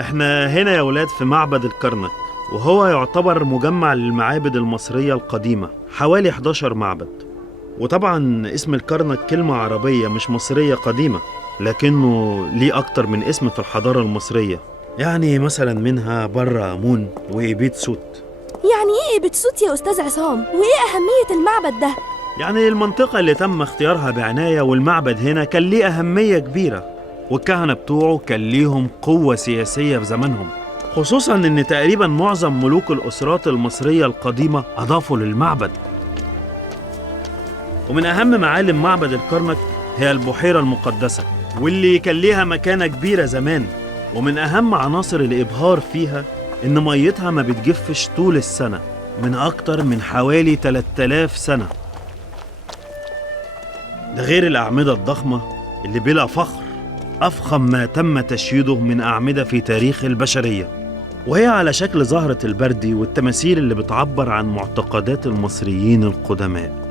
احنا هنا يا ولاد في معبد الكرنك، وهو يعتبر مجمع للمعابد المصرية القديمة، حوالي 11 معبد. وطبعا اسم الكرنك كلمة عربية مش مصرية قديمة، لكنه ليه أكتر من اسم في الحضارة المصرية. يعني مثلا منها بر آمون وبيت سوت. يعني ايه بتسوت يا أستاذ عصام؟ وايه أهمية المعبد ده؟ يعني المنطقة اللي تم اختيارها بعناية، والمعبد هنا كان ليه أهمية كبيرة، والكهنة بتوعه كان ليهم قوة سياسية في زمانهم، خصوصا ان تقريبا معظم ملوك الأسرات المصرية القديمة أضافوا للمعبد. ومن أهم معالم معبد الكرنك هي البحيرة المقدسة، واللي كان ليها مكانة كبيرة زمان. ومن أهم عناصر الإبهار فيها إن ميتها ما بتجفش طول السنة، من أكتر من حوالي 3000 سنة. ده غير الأعمدة الضخمة اللي بلا فخر أفخم ما تم تشييده من أعمدة في تاريخ البشرية، وهي على شكل زهرة البردي والتماثيل اللي بتعبر عن معتقدات المصريين القدماء.